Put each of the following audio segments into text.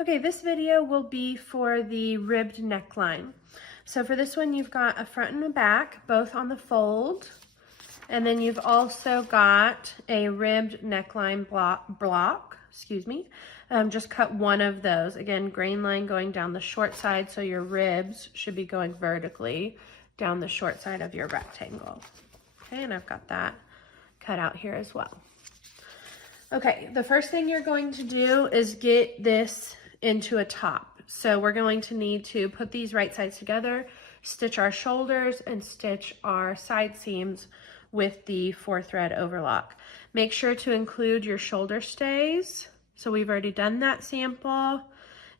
Okay, this video will be for the ribbed neckline. So for this one, you've got a front and a back, both on the fold. And then you've also got a ribbed neckline block, just cut one of those. Again, grain line going down the short side, so your ribs should be going vertically down the short side of your rectangle. Okay, and I've got that cut out here as well. Okay, the first thing you're going to do is get this into a top. So we're going to need to put these right sides together, stitch our shoulders, and stitch our side seams with the 4-thread overlock. Make sure to include your shoulder stays. So we've already done that sample.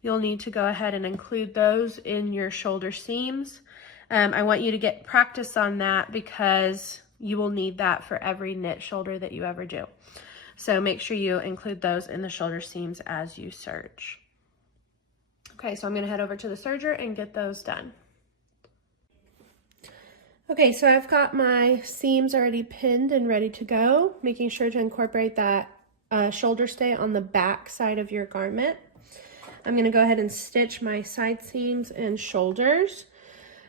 You'll need to go ahead and include those in your shoulder seams. I want you to get practice on that because you will need that for every knit shoulder that you ever do. So make sure you include those in the shoulder seams as you serge. Okay, so I'm gonna head over to the serger and get those done. Okay, so I've got my seams already pinned and ready to go, making sure to incorporate that shoulder stay on the back side of your garment. I'm gonna go ahead and stitch my side seams and shoulders.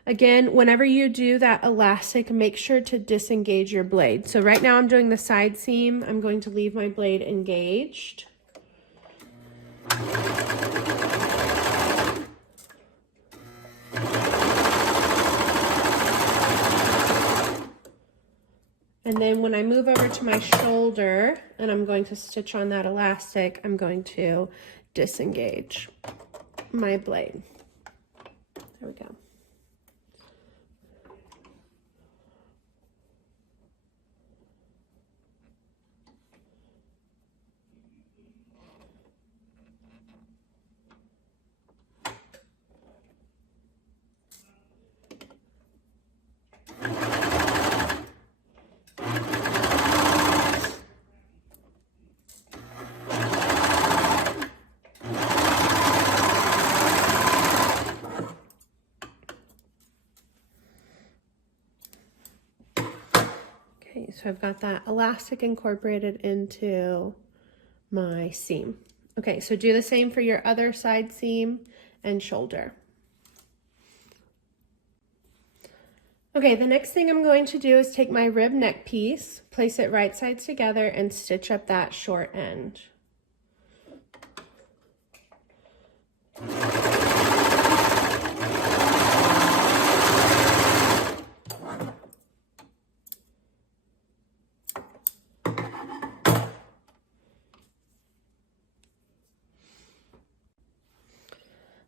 Again, whenever you do that elastic, make sure to disengage your blade. So right now I'm doing the side seam. I'm going to leave my blade engaged. And then when I move over to my shoulder and I'm going to stitch on that elastic, I'm going to disengage my blade. There we go. Okay, so I've got that elastic incorporated into my seam. Okay, so do the same for your other side seam and shoulder. Okay, the next thing I'm going to do is take my rib neck piece, place it right sides together, and stitch up that short end.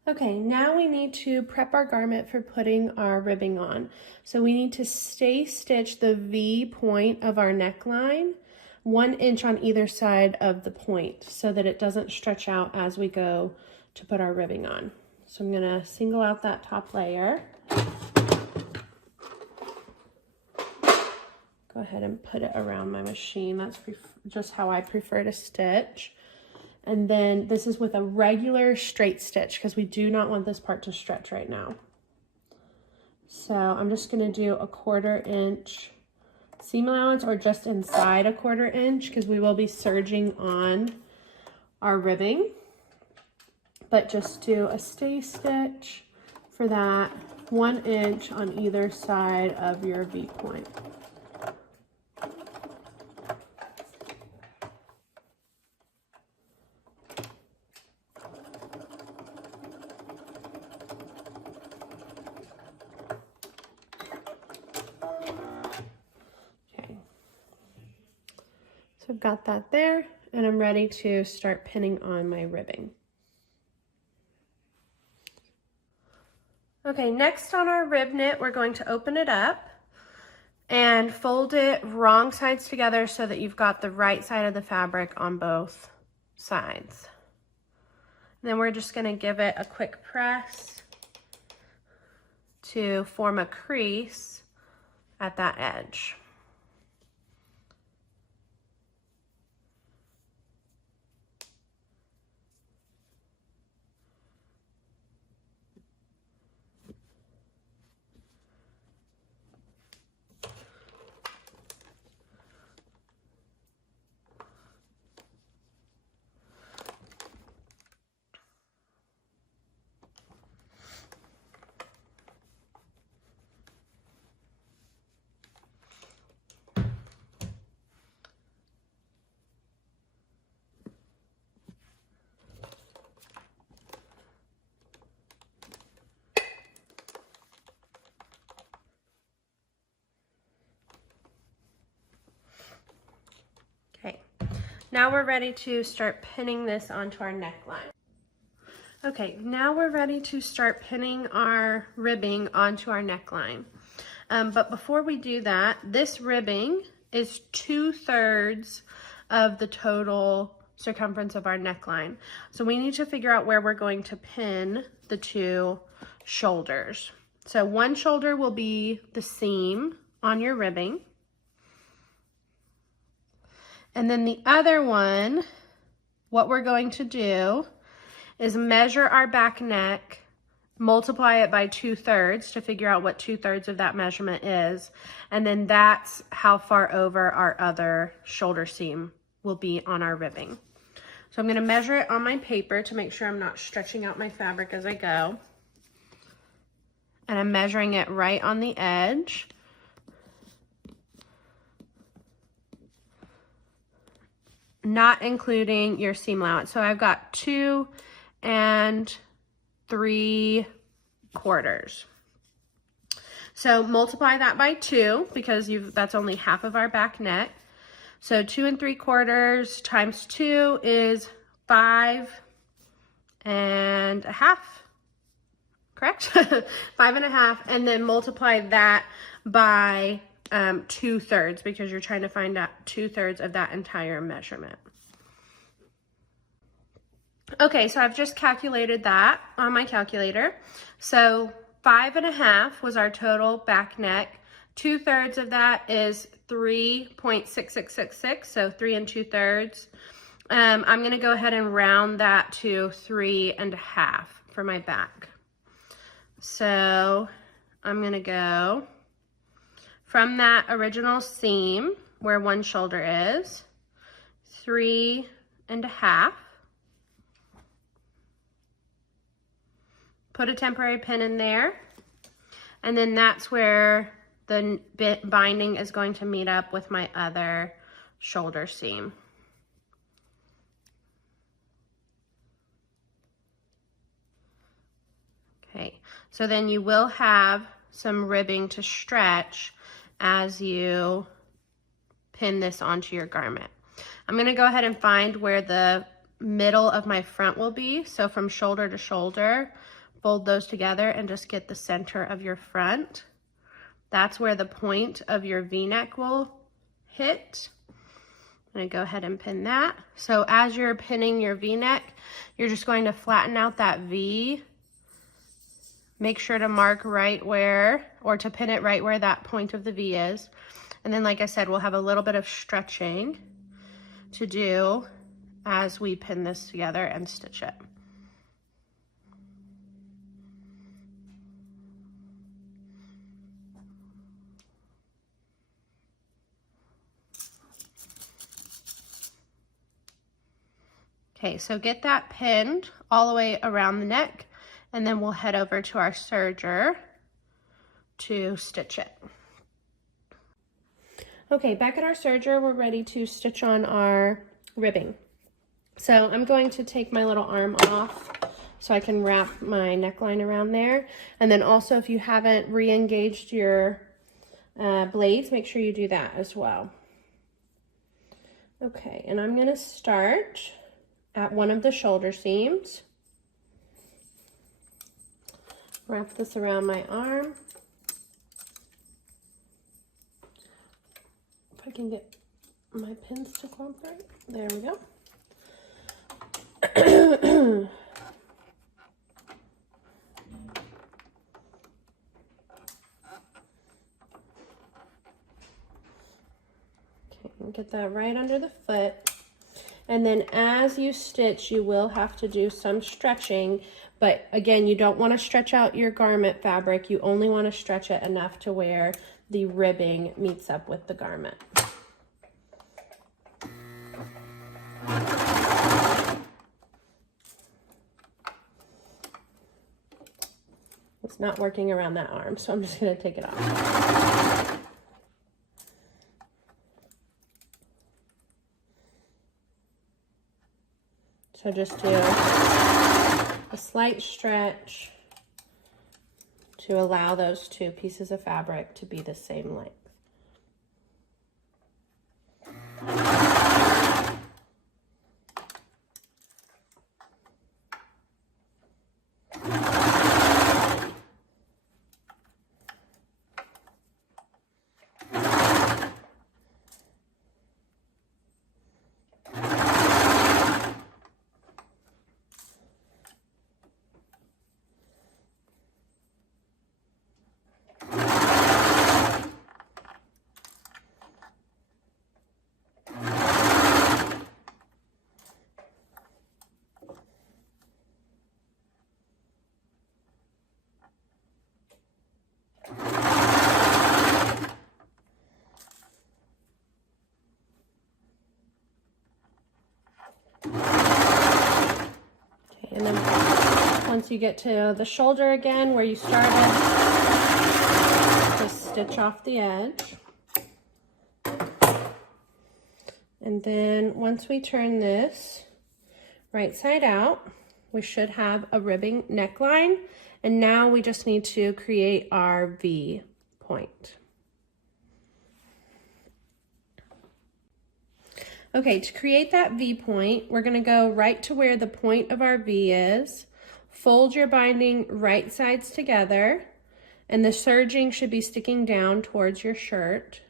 Okay, now we need to prep our garment for putting our ribbing on. So we need to stay stitch the V point of our neckline 1 inch on either side of the point so that it doesn't stretch out as we go to put our ribbing on. So I'm gonna single out that top layer. Go ahead and put it around my machine. That's just how I prefer to stitch. And then this is with a regular straight stitch because we do not want this part to stretch right now. So I'm just gonna do a 1/4 inch seam allowance or just inside a 1/4 inch because we will be serging on our ribbing. But just do a stay stitch for that 1 inch on either side of your V point. So I've got that there, and I'm ready to start pinning on my ribbing. Okay, next on our rib knit, we're going to open it up and fold it wrong sides together so that you've got the right side of the fabric on both sides. And then we're just gonna give it a quick press to form a crease at that edge. Now we're ready to start pinning this onto our neckline. Okay, now we're ready to start pinning our ribbing onto our neckline. But before we do that, this ribbing is 2/3 of the total circumference of our neckline. So we need to figure out where we're going to pin the two shoulders. So one shoulder will be the seam on your ribbing. And then the other one, what we're going to do is measure our back neck, multiply it by 2/3 to figure out what 2/3 of that measurement is. And then that's how far over our other shoulder seam will be on our ribbing. So I'm going to measure it on my paper to make sure I'm not stretching out my fabric as I go. And I'm measuring it right on the edge. Not including your seam allowance. So I've got 2 3/4. So multiply that by 2 because that's only half of our back neck. So 2 3/4 times 2 is 5 1/2. Correct? 5 1/2, and then multiply that by 2/3 because you're trying to find out 2/3 of that entire measurement. Okay, so I've just calculated that on my calculator. So 5 1/2 was our total back neck. 2/3 of that is 3.6666, so 3 2/3. I'm going to go ahead and round that to 3 1/2 for my back. So I'm going to go from that original seam where one shoulder is, 3 1/2. Put a temporary pin in there, and then that's where the binding is going to meet up with my other shoulder seam. Okay, so then you will have some ribbing to stretch as you pin this onto your garment. I'm going to go ahead and find where the middle of my front will be. So from shoulder to shoulder, fold those together and just get the center of your front. That's where the point of your V-neck will hit. I'm going to go ahead and pin that. So as you're pinning your V-neck, you're just going to flatten out that V. Make sure to mark right where, or to pin it right where that point of the V is. And then, like I said, we'll have a little bit of stretching to do as we pin this together and stitch it. Okay, so get that pinned all the way around the neck, and then we'll head over to our serger to stitch it. Okay, back at our serger, we're ready to stitch on our ribbing. So I'm going to take my little arm off so I can wrap my neckline around there. And then also, if you haven't re-engaged your blades, make sure you do that as well. Okay, and I'm gonna start at one of the shoulder seams. Wrap this around my arm. If I can get my pins to cooperate. There we go. Okay, get that right under the foot. And then as you stitch, you will have to do some stretching, but again, you don't want to stretch out your garment fabric. You only want to stretch it enough to where the ribbing meets up with the garment. It's not working around that arm, so I'm just going to take it off. So just do a slight stretch to allow those two pieces of fabric to be the same length. And then once you get to the shoulder again where you started, just stitch off the edge. And then once we turn this right side out, we should have a ribbing neckline. And now we just need to create our V point. Okay, to create that V point, we're gonna go right to where the point of our V is, fold your binding right sides together, and the serging should be sticking down towards your shirt.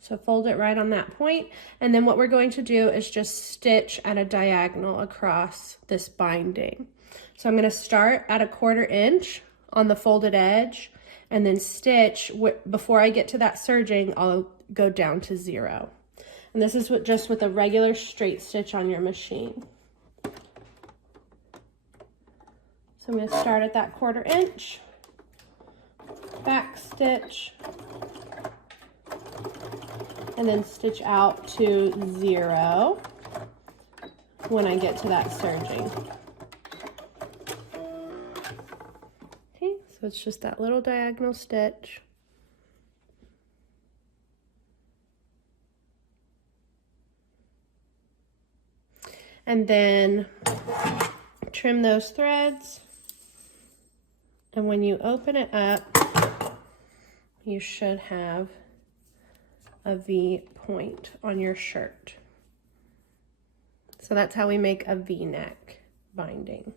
So fold it right on that point, and then what we're going to do is just stitch at a diagonal across this binding. So I'm gonna start at a 1/4 inch on the folded edge, and then stitch, before I get to that serging, I'll go down to 0. And this is just with a regular straight stitch on your machine. So I'm going to start at that 1/4 inch, back stitch, and then stitch out to 0 when I get to that serging. Okay, so it's just that little diagonal stitch. And then trim those threads. And when you open it up, you should have a V point on your shirt. So that's how we make a V-neck binding.